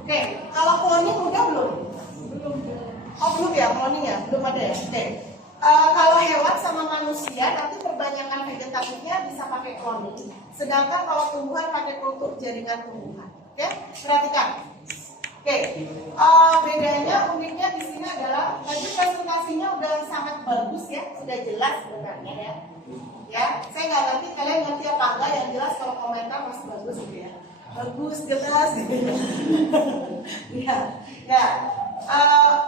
Oke, kalau cloning udah belum? Oh belum ya, cloning ya? Belum ada ya? Oke. Kalau hewan sama manusia nanti perbanyakan vegetatifnya bisa pakai cloning. Sedangkan kalau tumbuhan pakai kultur jaringan tumbuhan. Oke, perhatikan. Oke, bedanya uniknya di sini adalah tadi presentasinya udah sangat bagus ya, sudah jelas sebenarnya ya. Ya, saya nggak ngerti kalian ngerti apa enggak, yang jelas kalau komentar masih bagus gitu ya. Bagus, jelas gitu. Ya, ya.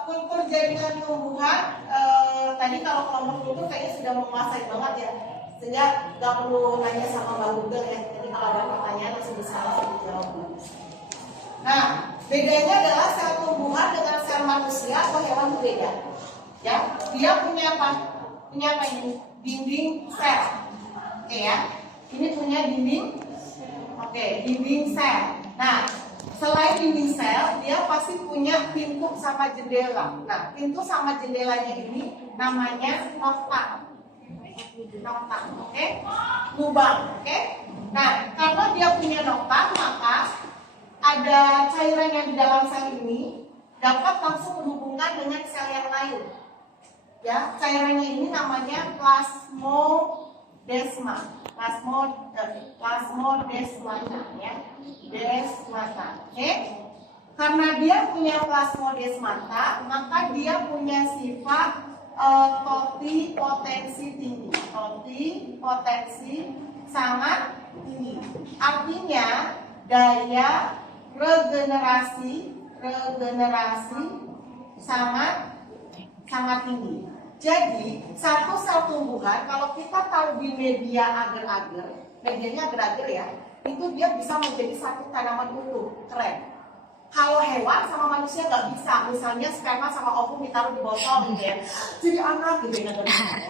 Kultur jaringan tumbuhan tadi kalau kelompok kultur kayaknya sudah menguasai banget ya, sehingga nggak perlu nanya sama Mbak Google ya. Jadi kalau ada pertanyaan langsung bisa dijawab. Nah, bedanya adalah sel tumbuhan dengan sel manusia atau hewan berbeda. Ya, dia punya apa? Punya apa ini? Dinding sel. Oke ya. Ini punya dinding. Oke, dinding sel. Nah, selain dinding sel, dia pasti punya pintu sama jendela. Nah, pintu sama jendelanya ini namanya nokta. Nokta, oke? Lubang, oke? Nah, karena dia punya nokta, maka ada cairan yang di dalam sel ini dapat langsung berhubungan dengan sel yang lain. Ya, cairannya ini namanya plasmodesma. Plasmodesmata ya. Desmata. Oke? Karena dia punya plasmodesmata, maka dia punya sifat totipotensi tinggi. Totipotensi sangat tinggi. Artinya daya regenerasi sangat tinggi. Jadi satu sel tumbuhan kalau kita taruh di media agar-agar, medianya agar-agar ya, itu dia bisa menjadi satu tanaman utuh, keren. Kalau hewan sama manusia nggak bisa, misalnya sperma sama ovum ditaruh di botol gitu ya, jadi anak gitu ya,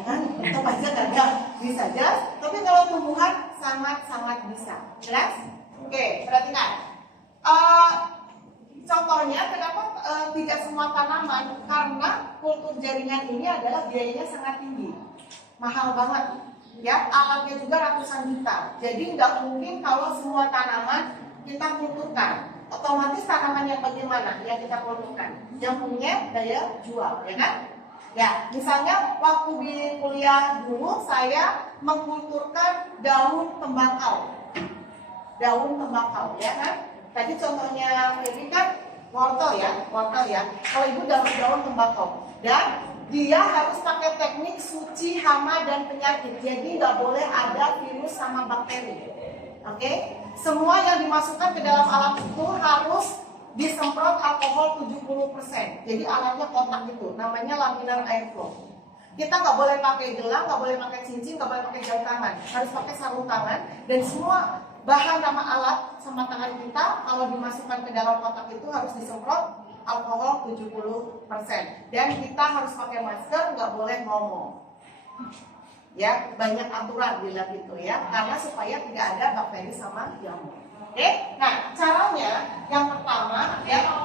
kan? Tetap aja kagak bisa aja. Tapi kalau tumbuhan sangat bisa. Jelas? Oke, perhatikan. Contohnya kenapa tidak semua tanaman, karena kultur jaringan ini adalah biayanya sangat tinggi, mahal banget ya, alatnya juga ratusan juta. Jadi nggak mungkin kalau semua tanaman kita kulturkan. Otomatis tanaman yang bagaimana yang kita kulturkan, yang punya daya jual, ya kan? Ya, misalnya waktu di kuliah dulu saya mengkulturkan daun tembakau, ya kan? Tadi contohnya ini kan wortel ya. Kalau ibu daun tembakau, dan dia harus pakai teknik suci, hama dan penyakit. Jadi nggak boleh ada virus sama bakteri. Oke? Semua yang dimasukkan ke dalam alat itu harus disemprot alkohol 70%. Jadi alatnya kotak itu, namanya laminar airflow. Kita nggak boleh pakai gelang, nggak boleh pakai cincin, nggak boleh pakai jam tangan, harus pakai sarung tangan, dan semua bahan nama alat sama tangan kita kalau dimasukkan ke dalam kotak itu harus disemprot alkohol 70%. Dan kita harus pakai masker, nggak boleh ngomong. Ya, banyak aturan bilang gitu ya, karena supaya tidak ada bakteri sama jamur. Oke, nah caranya yang pertama ya,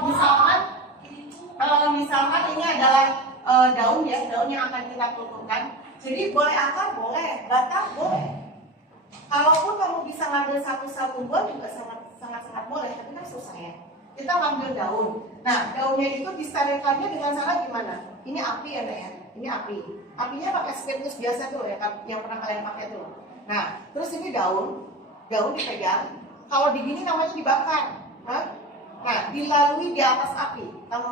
misalkan ini adalah daun ya, daun yang akan kita kulturkan. Jadi boleh akar, boleh, batang, boleh. Kalaupun kamu bisa ngambil satu tumbuhan juga sangat boleh, tapi kan susah ya. Kita ngambil daun. Nah, daunnya itu disterilkannya dengan cara gimana? Ini api ya, Nek ya. Ini api. Apinya pakai spiritus biasa tuh ya, yang pernah kalian pakai tuh. Nah, terus ini daun dipegang. Kalau digini namanya dibakar. Nah, dilalui di atas api, teng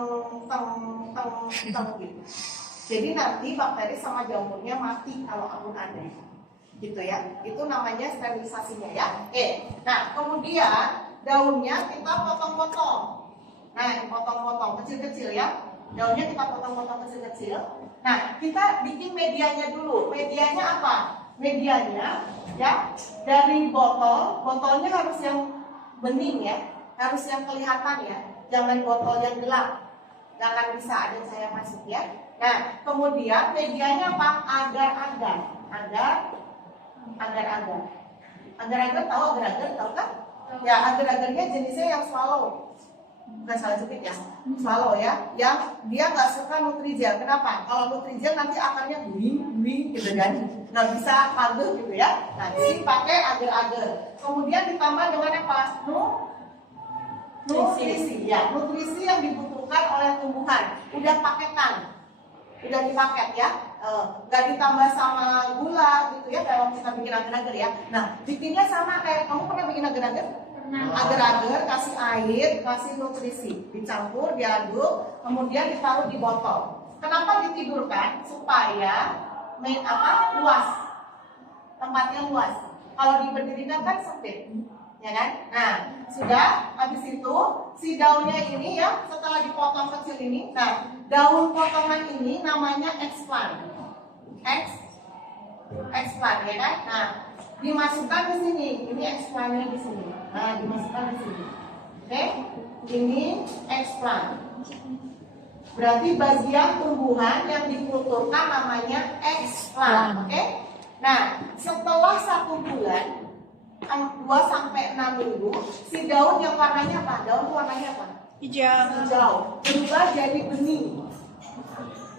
gitu. Jadi nanti bakteri sama jamurnya mati kalau amun ada. Gitu ya, itu namanya sterilisasinya ya. Oke, nah kemudian daunnya kita potong-potong. Nah, potong-potong kecil-kecil ya. Daunnya kita potong-potong kecil-kecil. Nah, kita bikin medianya dulu. Medianya apa? Medianya ya dari botolnya harus yang bening ya, harus yang kelihatan ya. Jangan botol yang gelap. Jangan bisa ada saya masuk ya. Nah, kemudian medianya apa? Agar-agar. Agar-agar tahu agar-agar tahu kan? Ya, agar-agarnya jenisnya yang swallow. bukan salajepit ya, swallow ya, yang dia nggak suka Nutrijel. Kenapa? Kalau Nutrijel nanti akarnya guling gitu kan, nggak bisa paduh gitu ya. Nah, ini pakai agar-agar. Kemudian ditambah dengan apa? Nutrisi ya, nutrisi yang dibutuhkan oleh tumbuhan. Udah paketan, udah dipaket ya, nggak ditambah sama gula gitu ya. Kalau kita bikin agar-agar ya. Nah, bikinnya sama kayak kamu pernah bikin agar-agar? Agar-agar, kasih air, kasih nutrisi, dicampur, diaduk, kemudian ditaruh di botol. Kenapa ditidurkan? Supaya luas, tempatnya luas. Kalau diberdirikan kan sempit, ya kan? Nah, sudah habis itu si daunnya ini ya, setelah dipotong kecil ini, nah daun potongan ini namanya eggplant, eggplant ya kan? Nah, dimasukkan ke sini, ini eggplantnya di sini. Nah, dimasukkan di sini. Oke, ini eggplant. Berarti bagian tumbuhan yang dikulturkan namanya eggplant. Oke. Nah, setelah 1 bulan, 2 sampai 6 minggu, si daun yang warnanya apa? Daun warnanya apa? Hijau. Berubah jadi bening.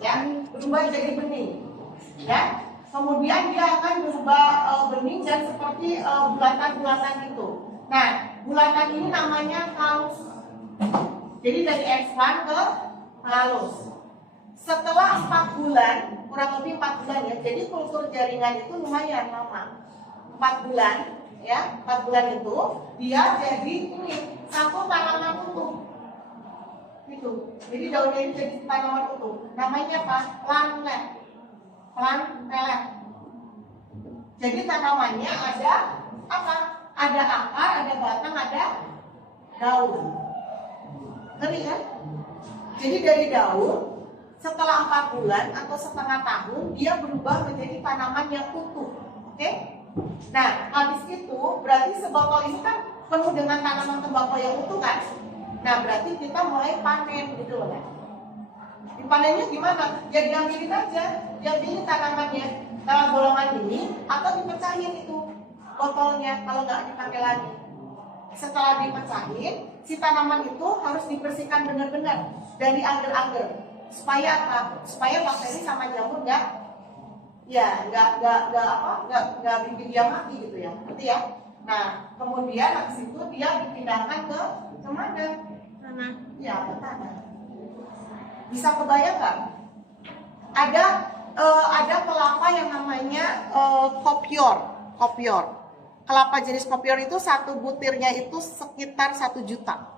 Ya, berubah jadi bening. Ya. Kemudian dia akan berubah bening dan seperti bulatan-bulatan itu. Nah, bulatan ini namanya kalus. Jadi dari eggplant ke kalus. Setelah 4 bulan, kurang lebih 4 bulan ya. Jadi kultur jaringan itu lumayan lama. 4 bulan ya, 4 bulan itu dia jadi ini satu tanaman utuh. Gitu. Jadi daunnya ini jadi tanaman utuh. Namanya apa? Plantet. Jadi tanamannya ada apa? Ada akar, ada batang, ada daun. Ngeri kan? Jadi dari daun setelah 4 bulan atau setengah tahun dia berubah menjadi tanaman yang utuh. Oke? Nah, habis itu berarti sebotol ini kan penuh dengan tanaman tembakau yang utuh kan? Nah, berarti kita mulai panen gitu loh ya. Dipanennya gimana? Ya diambilin aja, diambilin tanamannya dalam bolongan ini atau dipecahin itu botolnya kalau nggak dipakai lagi. Setelah dipecahin, si tanaman itu harus dibersihkan benar-benar dari agar-agar. Supaya apa? Supaya bakteri sama jamur nggak bikin dia mati gitu ya. Ngerti ya? Nah, kemudian habis itu dia dipindahkan ke mana? Tanah. Ya, ke tanah. Bisa kebayang nggak? Ada kelapa yang namanya kopior. Kelapa jenis kopior itu satu butirnya itu sekitar 1 juta.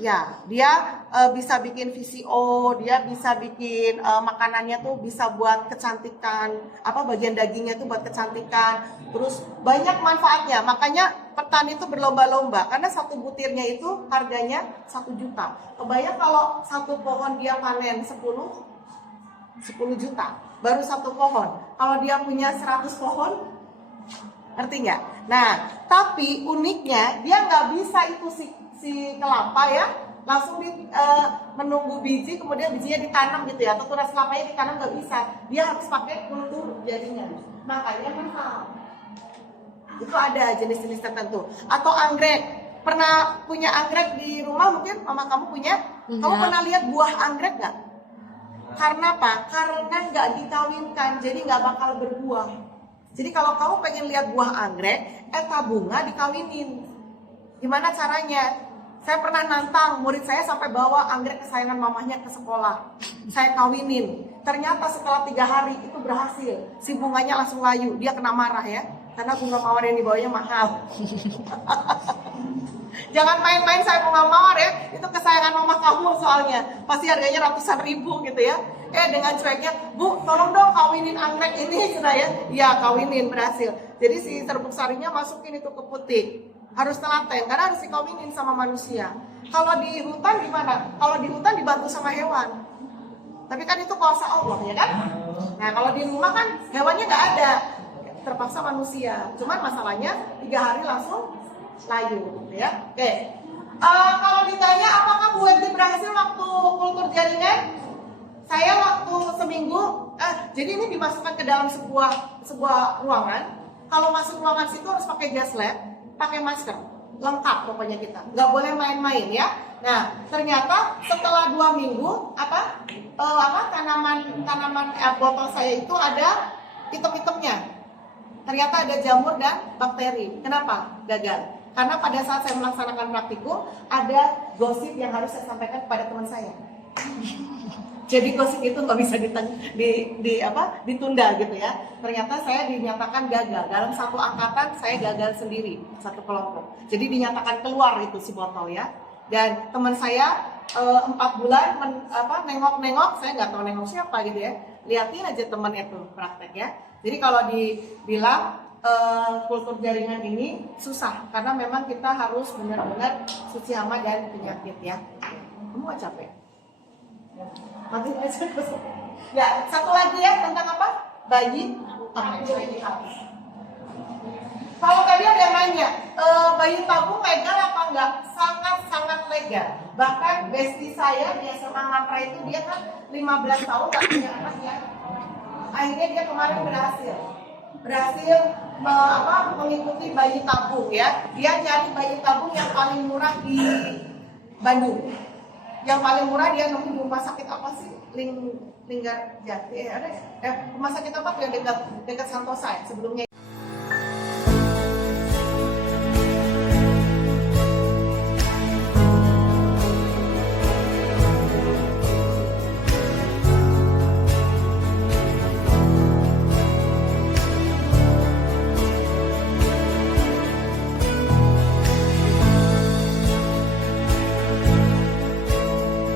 Ya, dia bisa bikin VCO, dia bisa bikin makanannya tuh bisa buat kecantikan, bagian dagingnya tuh buat kecantikan. Terus banyak manfaatnya, makanya petani itu berlomba-lomba karena satu butirnya itu harganya 1 juta. Kebayang kalau satu pohon dia panen 10 juta, baru satu pohon. Kalau dia punya 100 pohon, ngerti nggak? Nah, tapi uniknya dia nggak bisa itu si kelapa ya langsung menunggu biji, kemudian bijinya ditanam gitu ya, atau tunas kelapanya ditanam, nggak bisa. Dia harus pakai kultur jaringan, makanya mahal. Itu ada jenis-jenis tertentu. Atau anggrek, pernah punya anggrek di rumah mungkin mama kamu punya? Kamu pernah lihat buah anggrek nggak? Karena apa? Karena nggak dikawinkan, jadi nggak bakal berbuah. Jadi kalau kamu pengen lihat buah anggrek, bunga dikawinin. Gimana caranya? Saya pernah nantang murid saya sampai bawa anggrek kesayangan mamahnya ke sekolah. Saya kawinin. Ternyata setelah 3 hari itu berhasil. Si bunganya langsung layu. Dia kena marah ya, karena bunga mawar yang dibawanya mahal. Jangan main-main saya bunga mawar ya. Itu kesayangan mama kamu soalnya. Pasti harganya ratusan ribu gitu ya. Dengan cueknya, Bu, tolong dong kawinin anggrek ini, sudah ya? Iya, kawinin, berhasil. Jadi si serbuk sarinya masukin itu ke putih. Harus telaten, karena harus dikawinin sama manusia. Kalau di hutan gimana? Kalau di hutan dibantu sama hewan. Tapi kan itu kuasa Allah, ya kan? Nah, kalau di rumah kan hewannya nggak ada. Terpaksa manusia. Cuman masalahnya 3 hari langsung layu, ya. Oke. Kalau ditanya apakah Bu Wendy berhasil waktu kultur jaringan? Saya waktu seminggu, jadi ini dimasukkan ke dalam sebuah ruangan. Kalau masuk ruangan situ harus pakai gas lab, pakai masker. lengkap pokoknya kita, nggak boleh main-main ya. Nah ternyata setelah 2 minggu tanaman botol saya itu ada item-itemnya. Ternyata ada jamur dan bakteri. Kenapa gagal? Karena pada saat saya melaksanakan praktikum ada gosip yang harus saya sampaikan kepada teman saya. Jadi gosip itu nggak bisa ditunda gitu ya. Ternyata saya dinyatakan gagal. Dalam satu angkatan saya gagal sendiri, satu kelompok. Jadi dinyatakan keluar itu si botol ya. Dan teman saya 4 bulan nengok-nengok, saya nggak tahu nengok siapa gitu ya. Lihatin aja teman itu praktek ya. Jadi kalau dibilang kultur jaringan ini susah karena memang kita harus benar-benar suci hama dan penyakit ya. Kamu nggak capek? Mati aja. Ya, satu lagi ya tentang apa? Bayi tabung. Kalau tadi ada yang nanya, bayi tabung legal apa enggak? Sangat-sangat legal. Bahkan bestie saya di SMA Mantra itu dia kan 15 tahun gak punya anak ya. Akhirnya dia kemarin berhasil mengikuti bayi tabung ya. Dia cari bayi tabung yang paling murah di Bandung. Yang paling murah dia nemu di rumah sakit apa sih? Linggar Jati ada rumah sakit apa tuh yang dekat Santosa ya, sebelumnya